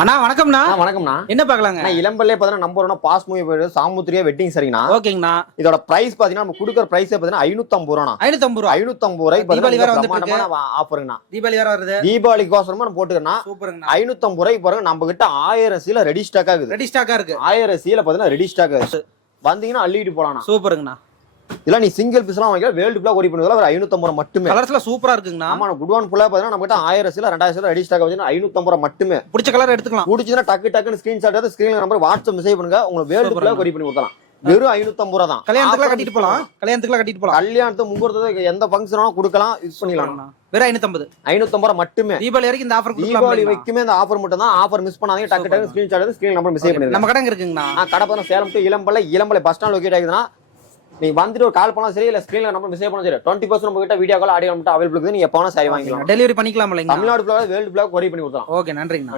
அண்ணா வணக்கம்ண்ணா. வணக்கம்ண்ணா. என்ன பாக்கலாங்க? இளம்பல்லே பாத்தீங்கன்னா நம்பர் 1 பாஸ் மூவி போயிடு சாமுத்திரியா வெட்டிங் சரிங்கண்ணா. ஓகேங்கண்ணா. இதோட பிரைஸ் பாத்தீங்கன்னா நம்ம குடுக்குற பிரைஸே பாத்தீங்கன்னா 550 ரூபாண்ணா. 550 ரூபாய். 550 ரூபாய் தீபாவளி வேற வந்துருக்கு. ஆஃபருங்கண்ணா. தீபாவளி வேற வருது. தீபாவளிக்கோசரமா நம்ம போட்டுக்கறனா. சூப்பர்ங்கண்ணா. 550 ரூபாய்க்கு பாருங்க நம்ம கிட்ட 1000 சீல ரெடி ஸ்டாக்கா இருக்கு. ரெடி ஸ்டாக்கா இருக்கு. 1000 சீல பாத்தீங்கன்னா ரெடி ஸ்டாக்கா இருக்கு. வந்தீங்கன்னா அள்ளிட்டு போலாம்ண்ணா. சூப்பர்ங்கண்ணா. இல்ல நீ சிங்கிள் பீஸ்லாம் வாங்கிக்கலாம் வேர்ல்ட் ஃபுல்லா ஓடி பண்ணுவதல ஒரு 550 ரூபாய் மட்டுமே. கலர்ஸ்ல சூப்பரா இருக்குங்கண்ணா. ஆமா குட்வான் ஃபுல்லா பாத்தீங்கன்னா நம்ம கிட்ட 1000 சீல 2000 சீல ரெடி ஸ்டாக்கா வச்சினா 550 ரூபாய் மட்டுமே. பிடிச்ச கலர் எடுத்துக்கலாம். பிடிச்சதுனா டக்குன்னு ஸ்கிரீன்ஷாட் எடுத்து ஸ்கிரீன்ல நம்பர் வாட்ஸ்அப் மெசேஜ் பண்ணுங்க. உங்களுக்கு வேர்ல்ட் ஃபுல்லா ஓடி பண்ணி கொடுக்கலாம். வெறும் 550 ரூபாய் தான். கல்யாணத்துக்கு கட்டிட்டு போலாம். கல்யாணத்துக்கு முகூர்த்தத்துக்கு எந்த ஃபங்க்ஷனாலும் கொடுக்கலாம், யூஸ் பண்ணிக்கலாம். வெறும் 550. 550 ரூபாய் மட்டுமே. தீபாவளி வரைக்கும் இந்த ஆஃபர் கொடுக்கலாம். தீபாவளி வரைக்கும் இந்த ஆஃபர் மட்டும் தான். ஆஃபர் மிஸ் பண்ணாதீங்க. டக்கு ஸ்கிரீன்ஷாட் எடுத்து ஸ்கிரீன் நம்பர் மெசேஜ் பண்ணுங்க. நம்ம கடை இருக்குங்கண்ணா. கடை பார்த்தா Salem to இளம்பலை bus stand locate ஆகுதுன்னா நீங்க வந்துட்டு ஒரு கால் பண்ணா சரி, இல்ல ஸ்கிரீன்ல நம்பர் மெசேஜ் பண்ணா சரி. 20% நம்ம கிட்ட வீடியோ கால் ஆடியோ மட்டும் அவைலபிள் இருக்கு. நீங்க எப்ப வேணா சரி வாங்கிக்கலாம். டெலிவரி பண்ணிக்கலாம். தமிழ்நாடு ஃபுல்லா வேர்ல்ட் ஃபுல்லா கொரியர் பண்ணி கொடுக்கலாம். ஓகே, நன்றிங்கண்ணா.